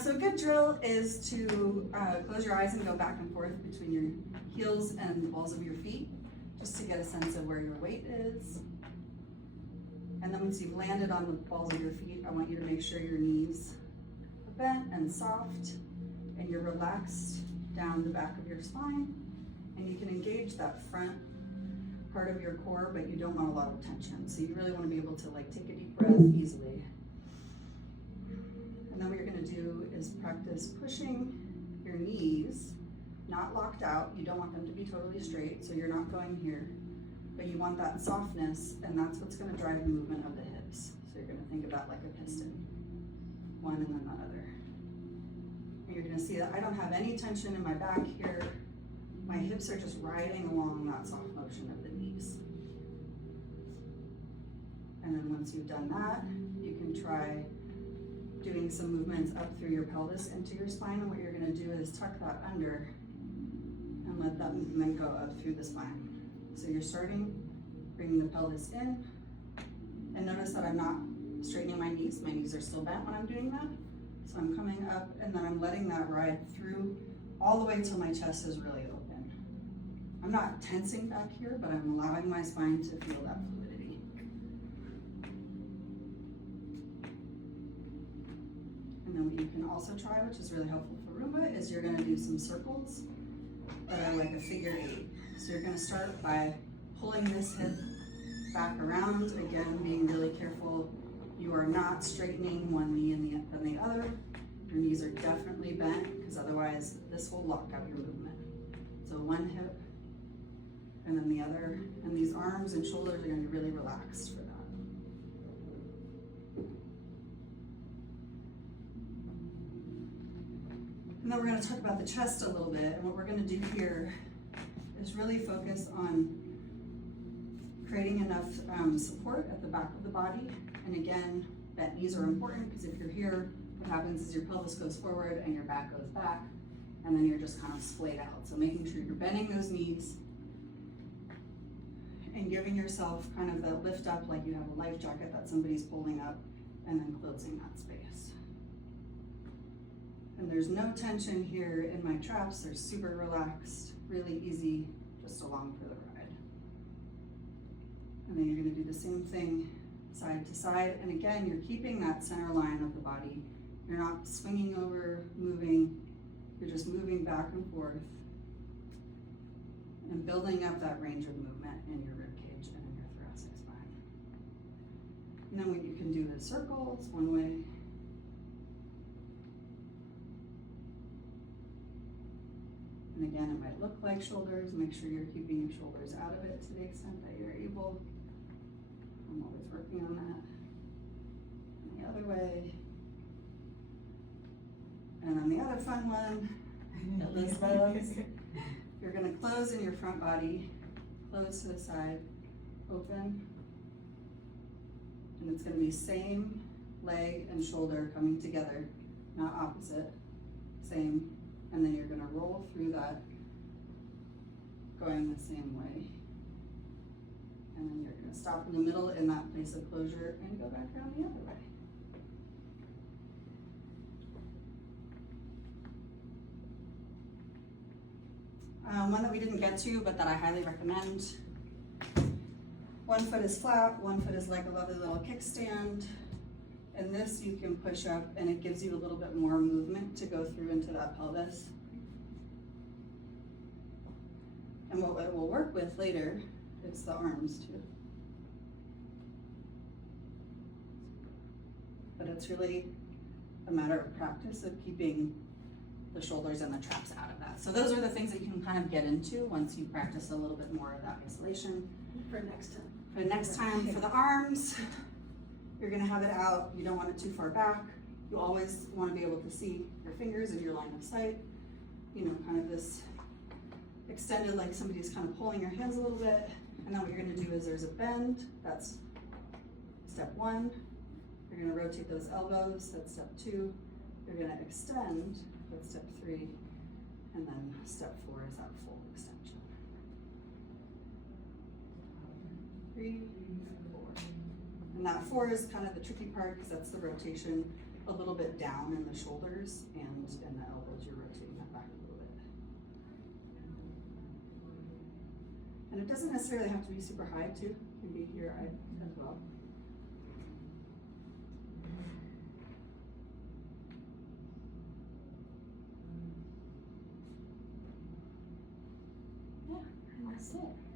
So a good drill is to close your eyes and go back and forth between your heels and the balls of your feet, just to get a sense of where your weight is. And then once you've landed on the balls of your feet, I want you to make sure your knees are bent and soft, and you're relaxed down the back of your spine. And you can engage that front part of your core, but you don't want a lot of tension. So you really want to be able to take a deep breath easily. And then what you're going to do is practice pushing your knees, not locked out. You don't want them to be totally straight, so you're not going here. But you want that softness, and that's what's going to drive the movement of the hips. So you're going to think of that like a piston. One and then the other. And you're going to see that I don't have any tension in my back here. My hips are just riding along that soft motion of the knees. And then once you've done that, you can try doing some movements up through your pelvis into your spine. And what you're going to do is tuck that under and let that movement go up through the spine. So you're starting, bringing the pelvis in, and notice that I'm not straightening my knees. My knees are still bent when I'm doing that. So I'm coming up, and then I'm letting that ride through all the way till my chest is really open. I'm not tensing back here, but I'm allowing my spine to feel that fluidity. And then what you can also try, which is really helpful for Roomba, is you're going to do some circles that are like a figure 8. So you're going to start by pulling this hip back around, again being really careful. You are not straightening one knee and then the other. Your knees are definitely bent, because otherwise this will lock out your movement. So one hip and then the other, and these arms and shoulders are going to be really relaxed for that. And then we're going to talk about the chest a little bit, and what we're going to do here is really focus on creating enough support at the back of the body. And again, bent knees are important, because if you're here, what happens is your pelvis goes forward and your back goes back, and then you're just kind of splayed out. So making sure you're bending those knees and giving yourself kind of that lift up like you have a life jacket that somebody's pulling up, and then closing that space. And there's no tension here in my traps. They're super relaxed, really easy, just along for the ride. And then you're going to do the same thing side to side. And again, you're keeping that center line of the body. You're not swinging over, moving. You're just moving back and forth and building up that range of movement in your rib cage and in your thoracic spine. And then what you can do is circles one way. And again, it might look like shoulders. Make sure you're keeping your shoulders out of it to the extent that you're able. I'm always working on that. And the other way. And then the other fun one, Liz loves. You're going to close in your front body, close to the side, open. And it's going to be same leg and shoulder coming together, not opposite, same. And then you're going to roll through that, going the same way. And then you're going to stop in the middle in that place of closure and go back around the other way. One that we didn't get to, but that I highly recommend. One foot is flat, one foot is like a lovely little kickstand. And this you can push up, and it gives you a little bit more movement to go through into that pelvis. And what it will work with later is the arms too. But it's really a matter of practice of keeping the shoulders and the traps out of that. So those are the things that you can kind of get into once you practice a little bit more of that isolation. For next time. For next time, for the arms, you're going to have it out. You don't want it too far back. You always want to be able to see your fingers in your line of sight. You know, kind of this extended, like somebody's kind of pulling your hands a little bit. And then what you're going to do is there's a bend. That's step 1. You're going to rotate those elbows. That's step 2. You're going to extend. That's step 3. And then step 4 is that full extension. 3, 4. And that 4 is kind of the tricky part, because that's the rotation. a little bit down in the shoulders and in the elbows, you're rotating that back a little bit. And it doesn't necessarily have to be super high too, it can be here as well. Yeah, and that's it.